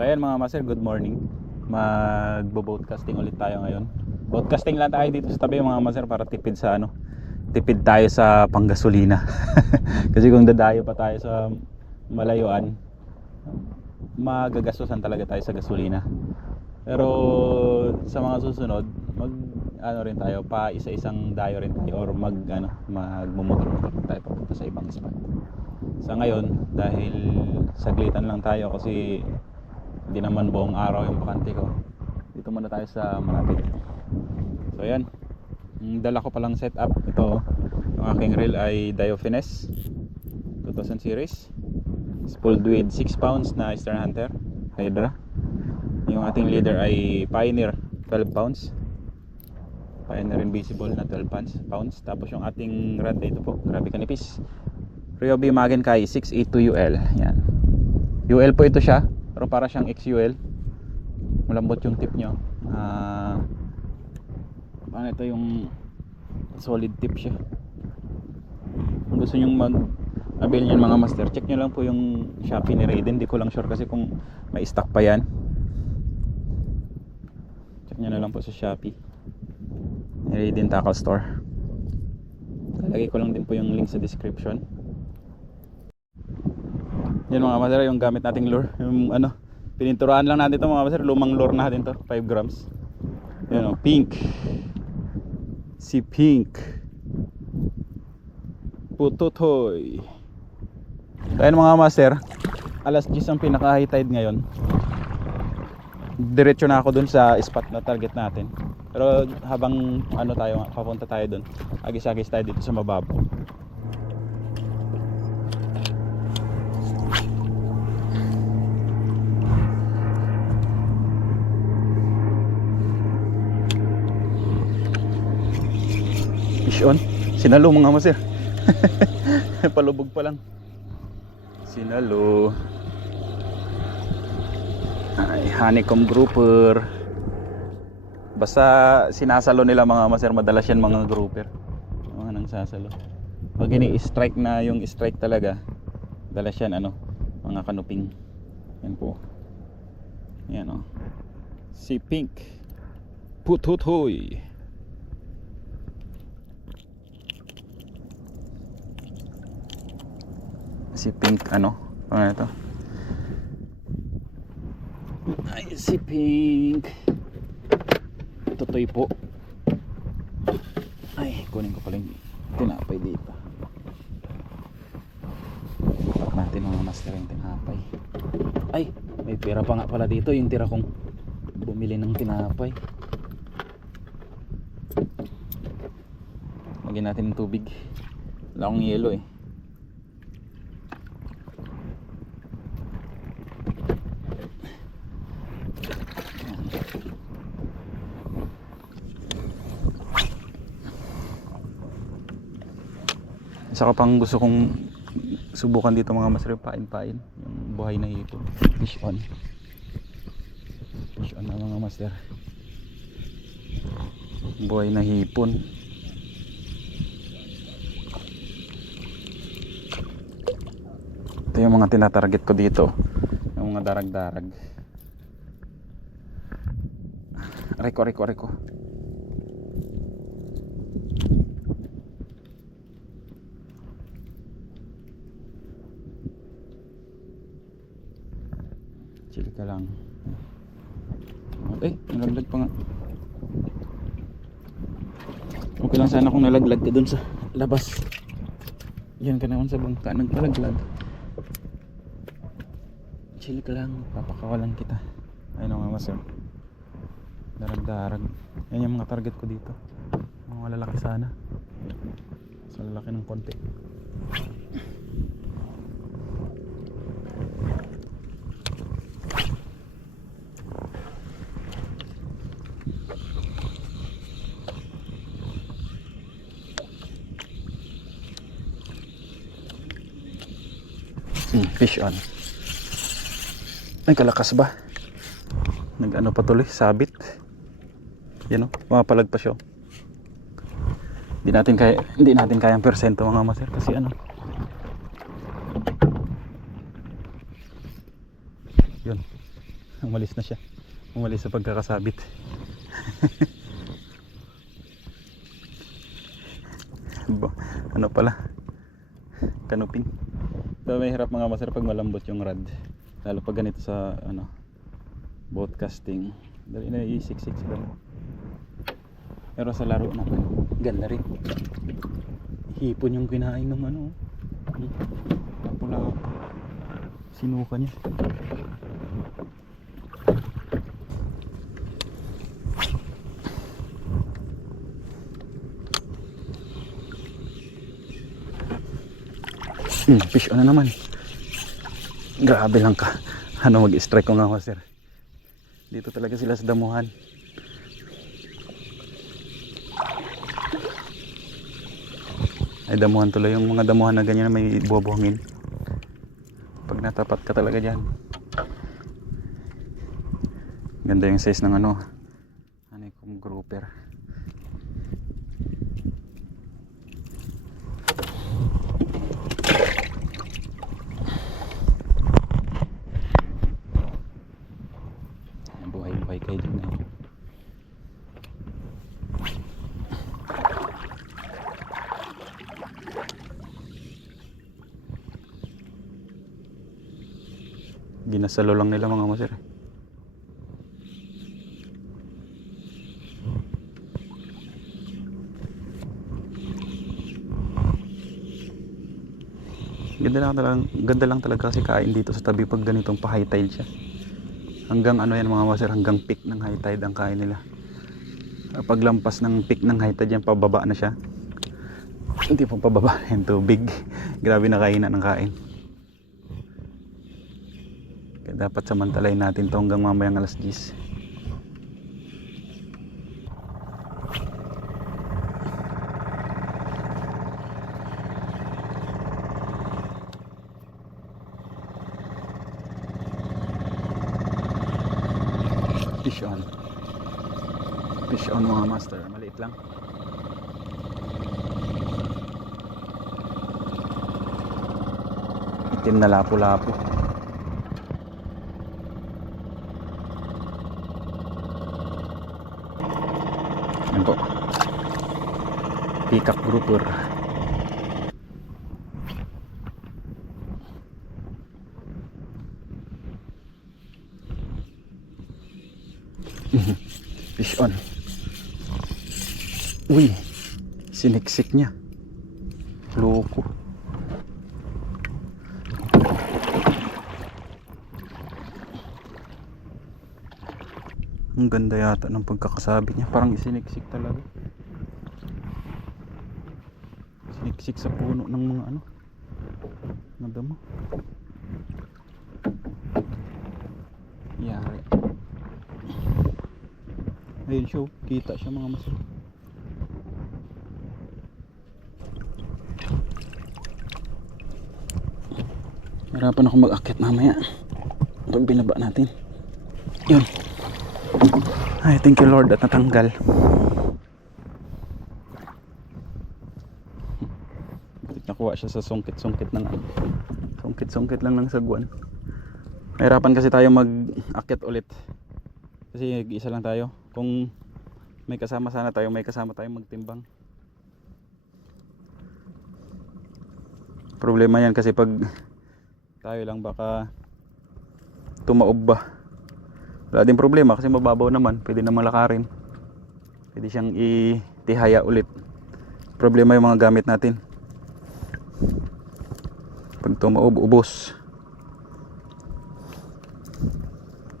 So ayan mga master, good morning. Magbo-broadcasting ulit tayo ngayon. Broadcasting lang tayo dito sa tabi mga master para tipid sa tipid tayo sa panggasolina. Kasi kung dadayo pa tayo sa malayuan, magagastusan talaga tayo sa gasolina. Pero sa mga susunod, rin tayo pa isa-isang dayo rin tayo or magmumotor tayo papunta sa ibang spot. Sa ngayon, dahil saglitan lang tayo kasi hindi naman buong araw yung bakante ko, dito muna tayo sa malapit. So ayan, dala ko palang setup. Ito, yung aking reel ay Diophanes 2000 series, spooled with 6 pounds na Eastern Hunter Hydra. Yung ating leader ay Pioneer 12 pounds, Pioneer Invisible na 12 pounds. Tapos yung ating rod ito po, grabe kanipis, Ryobi Magenkai 682 UL. Yan, UL po ito siya, pero para siyang XUL. Malambot yung tip nyo. Ito yung solid tip siya. Kung gusto nyo mag-avail nyan mga master, check nyo lang po yung Shopee ni Raiden. Di ko lang sure kasi kung may stock pa yan. Check nyo na lang po sa Shopee Raiden Tackle Store. Lalagay ko lang din po yung link sa description. Yan mga master, yung gamit nating lure, yung pininturahan lang natin ito mga master. Lumang lure natin to, 5 grams. Yan pink, si Pink Pututoy. So yan mga master, alas 10 ang pinaka high tide ngayon. Diretso na ako dun sa spot na target natin. Pero habang papunta tayo dun, agis-agis tayo dito sa mababaw. Fish on, sinalo mga master. Palubog pa lang, sinalo. Ay, honeycomb grouper. Basta sinasalo nila mga master, madalas yan mga grouper, mga nang sasalo. Pag ini-strike na yung strike talaga, madalas yan mga kanuping. Yan po, yan si Pink Pututoy. Si Pink ano ito? Ay, si Pink Tutoy po. Ay, kunin ko pala yung tinapay dito. Pack natin mga master yung tinapay. Ay, may pera pa nga pala dito, yung tira kong bumili ng tinapay. Lagyan natin ng tubig. Wala akong yelo eh. Saka pang gusto kong subukan dito mga master, pain-pain yung buhay na hipon. Fish on na mga master, buhay na hipon. Ito yung mga tinatarget ko dito, yung mga darag-darag. Reko. Chill ka lang. Nalaglag pa nga. Okay lang sana kung nalaglag ka dun sa labas. Yan ka naman sa bangka, nagpalaglag. Chill ka lang, papakawalan kita. Ayun nga master, darag-darag. Yan yung mga target ko dito, mga lalaki sana. Sa lalaki ng konti. Fish on. Ay, kalakas ba? Patuloy, sabit. Yan pumapalag pa siya. Hindi natin kayang persento mga master kasi yun, Umalis na siya. Umalis sa pagkakasabit. Ano pala? Kanuping. So may hirap mga master pag malambot yung rod. Lalo pag ganito sa ano, boat casting. Dali na isiksik lang. Pero sa laro na ganda rin. Hipon yung kinain ng ano. Pula. Sinuka niya. Fish on na naman. Grabe lang ka. Ano mag-strike ko nga master. Dito talaga sila sa damuhan. Ay damuhan tuloy yung mga damuhan na ganyan na may bubuhangin. Pag natapat ka talaga dyan. Ganda yung size ng ano. Honeycomb grouper. Buhay-buhay kayo dyan eh. Ginasalo lang nila mga master. Ganda lang talaga kasi kain dito sa tabi pag ganitong pa high tide siya. Hanggang ano yan mga master, hanggang peak ng high tide ang kain nila. Pag lampas ng peak ng high tide yan, pababa na siya. Hindi pong pababa yung tubig. Grabe na kainan ng kain. Kaya dapat samantalayin natin to hanggang mamayang alas 10. Fish on. Fish on mga master. Maliit lang. Itim na lapu-lapu. Yan po. Peacock grouper. Fish on. Uy, siniksik niya. Loko. Ang ganda yata ng pagkakasabit niya. Parang isiniksik talaga. Siniksik sa puno ng mga ano, nadama. Yari. Ayun siya, kita siya mga maso. Hirapan ako mag-akit mamaya. Ito binaba natin. Yun. Ay, thank you Lord at natanggal. Nakuha siya sa sungkit-sungkit ng ano. Sungkit-sungkit lang ng sagwan. Mahirapan kasi tayo mag-akit ulit. Kasi isa lang tayo. Kung may kasama sana tayo, may kasama tayo magtimbang. Problema yan kasi pag tayo lang baka tumaob ba. Wala din problema kasi mababaw naman. Pwede na malakarin. Pwede siyang itihaya ulit. Problema yung mga gamit natin. Pag tumaob, ubos.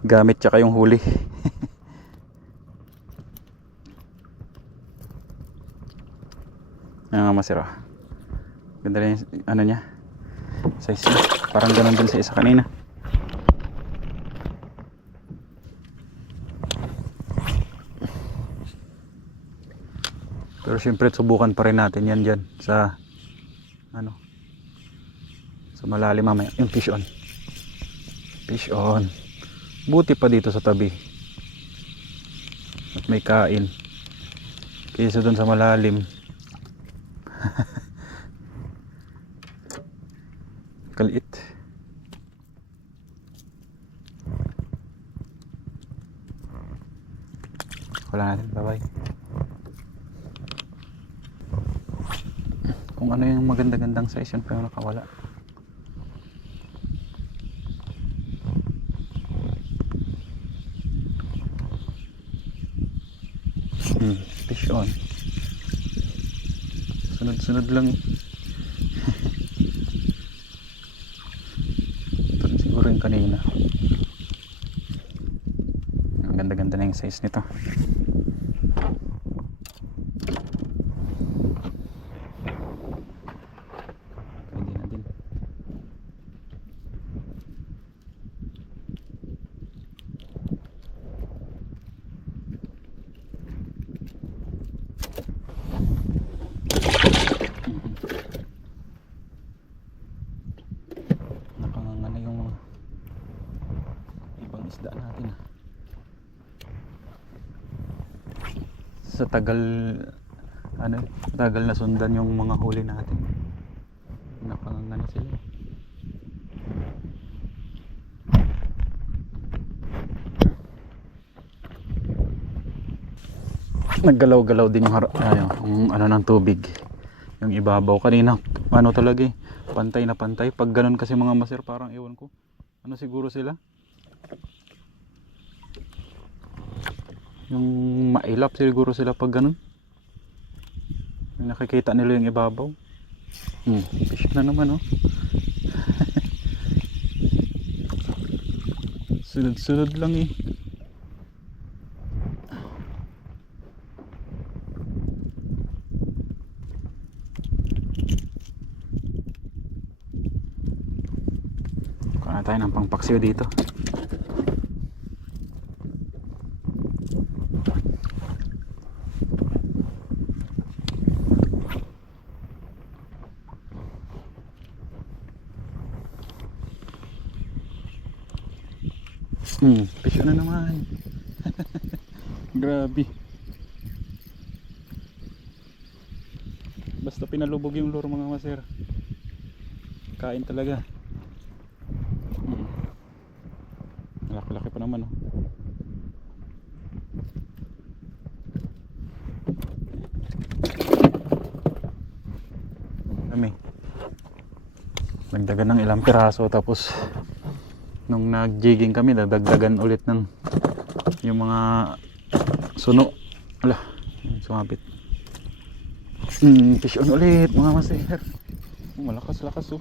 Gamit tsaka yung huli. Ayan nga masira. Ganda rin yung ano niya, size niya. Parang ganun din sa isa kanina. Pero syempre subukan pa rin natin yan dyan sa ano, sa malalim mamaya. Yung fish on. Fish on. Buti pa dito sa tabi at may kain kaysa dun sa malalim. Kaliit. pala natin. Bye bye. Kung ano yung maganda-gandang size, yun pa yung nakawala. Fish on. Sunod-sunod lang. Ito rin siguro yung kanina. Ang ganda-ganda na yung size nito. Pwede na din. Nakanganga yung mga ibang isda natin sa tagal tagal na sundan yung mga huli natin. Nakanganga na sila. Naggalaw-galaw din yung ano ng tubig, yung ibabaw kanina. Ano talaga pantay na pantay. Pag ganun kasi mga master, parang ewan ko ano siguro sila, yung mailap siguro sila pag ganun. Yung nakikita nila yung ibabaw. Fish na naman sunod-sunod lang kuha na tayo ng pangpaksiw dito. Fish na naman. Grabe. Basta pinalubog yung lure mga master, kain talaga. Laki-laki pa naman kami nagdagan ng ilang piraso, tapos nung nag-jigging kami dadagdagan ulit ng yung mga suno. Ala, sumabit. Fish on ulit mga master. Malakas-lakas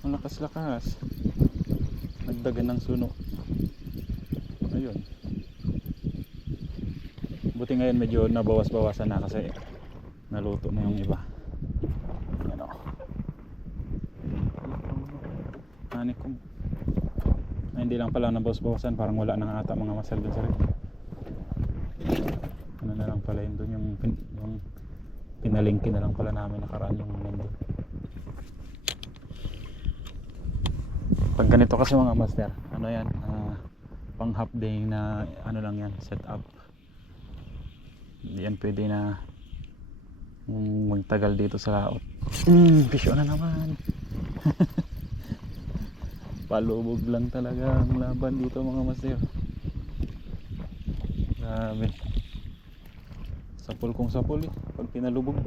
malakas-lakas. Nagdagan ng suno. Ayun. Buti ngayon medyo nabawas-bawasan na kasi naluto na yung iba. Honeycomb. Hindi lang pala nabawas-bawasan, parang wala nang ata mga masal dun sa rin. Ano na lang pala yun dun, yung pinalingki na lang pala namin nakaraan yung nandun. Pag ganito kasi mga master, ano yan, pang half day na ano lang yan, set up. Hindi yan pwede na magtagal dito sa laot. Fish on na naman. Palubog lang talaga ang laban dito mga master. Grabe. Sapul kung sapul pag pinalubog.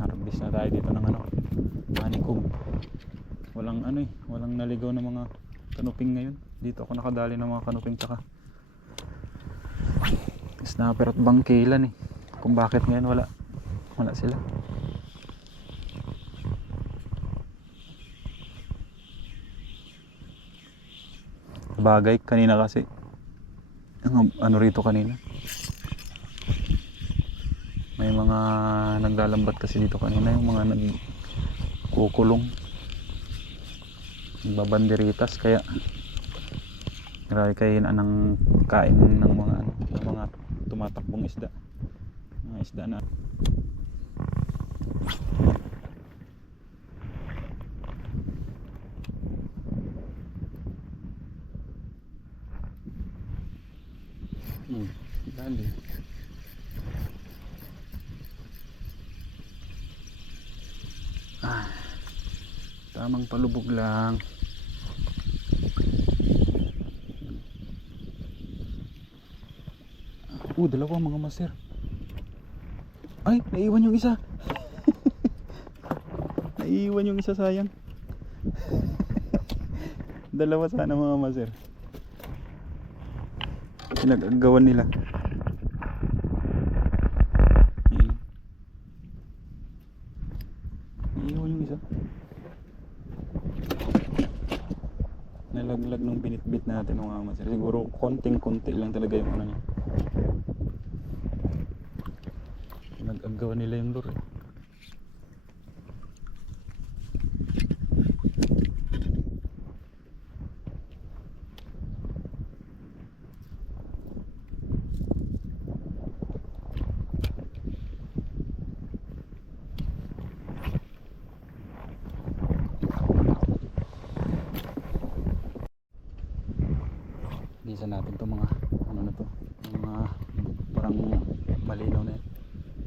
Harvest na tayo dito ng honeycomb. Walang walang naligaw na mga kanuping ngayon. Dito ako nakadali ng mga kanuping tsaka snapper at bangkilan kung bakit ngayon wala sila. Bagay kanina kasi ano rito kanina, may mga naglalambat kasi dito kanina, yung mga nagkukulong, nagbabanderitas, kaya grabe kayo ng kain ng mga tumatakbong isda, mga isda na dali. Tamang palubog lang. Dalawa mga master. Ay, naiwan yung isa. Naiwan yung isa, sayang. Dalawa sana mga master. Pinag-agawan nila. Ayan. Naiwan yung isa. Nalaglag nung binitbit natin mga master. Siguro konting-konti lang talaga yung ano niya. Nag-agawan nila yung lure. Bisa natin to mga ano na to, mga parang malinaw na yan.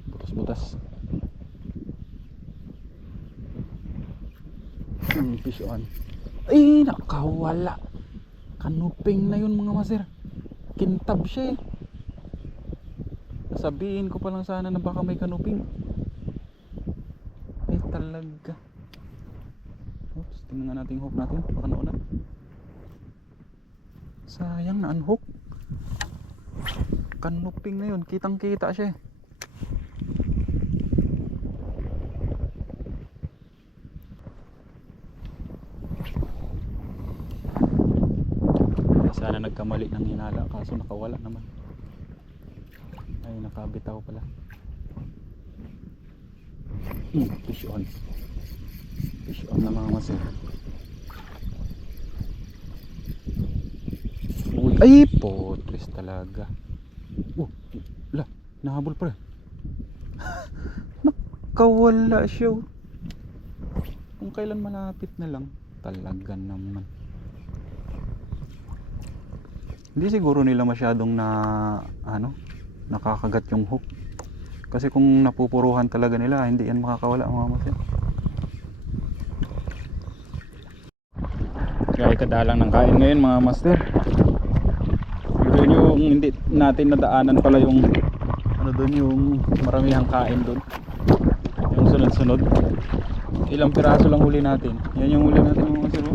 Butas-butas. Fish on. Ay, nakawala. Kanuping na yun mga master. Kintab siya eh. Sabihin ko pa lang sana na baka may kanuping. Ay talaga. Oops, tingnan nga natin yung hook natin. Baka nauna. Sayang na unhook. Kanuping na yun. Kitang kita siya eh. Sana nagkamali ng hinala kaso nakawala naman. Ay nakabitaw pala. Fish on. Fish on na mga master. Ay potres talaga. La, nahabol pa rin. Nakawala siya. Kung kailan malapit na lang. Talaga naman. Hindi siguro nila masyadong nakakagat yung hook. Kasi kung napupuruhan talaga nila, hindi yan makakawala mga master. Kaya kadalang ng kain ngayon mga master. Yun yung hindi natin nadaanan pala yung ano doon, yung maramihang kain doon. Yung sunod-sunod. Ilang piraso lang huli natin. Yan yung huli natin mga master.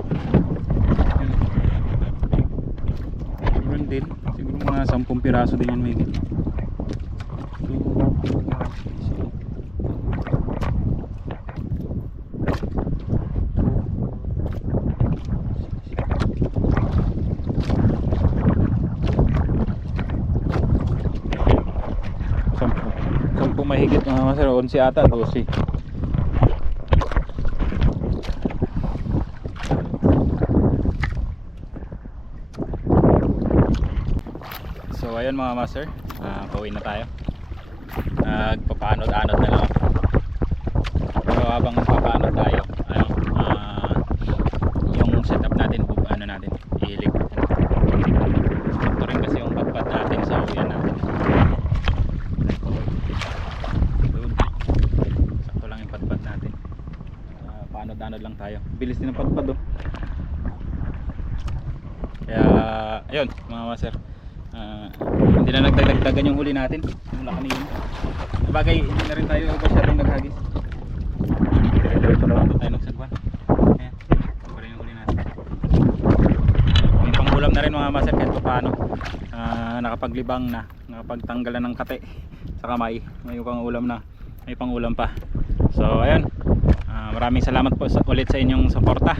Din siguro mga 10 piraso din yan may git. Sampu mahigit mga master, 11 ata, 12. So ayun mga master, pauwi na tayo. Nagpapaanod-anod na lang ako. Pero habang papaanod tayo, yung setup natin, ano natin, ihilig natin. Ito rin kasi yung patpat natin sa uyan natin. Doon. Sakto lang yung patpat natin. Paanod-anod lang tayo. Bilis din ang patpat oh. Kaya ayun mga master, hindi na nagdagdagan yung huli natin mula kanina. Sabagay hindi na rin tayo masyadong naghagis. Diretso na lang tayo nagsagwan. Ayan, pa rin yung huli natin. May panghulam na rin mga master kahit pa paano. Nakapaglibang na, nakapagtanggal na ng kate sa kamay. May pangulam na, may pangulam pa. So ayun, maraming salamat po ulit sa inyong suporta.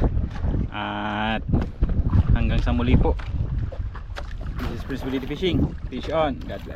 At hanggang sa muli po. This is Prince Willie Fishing. Fish on. God bless.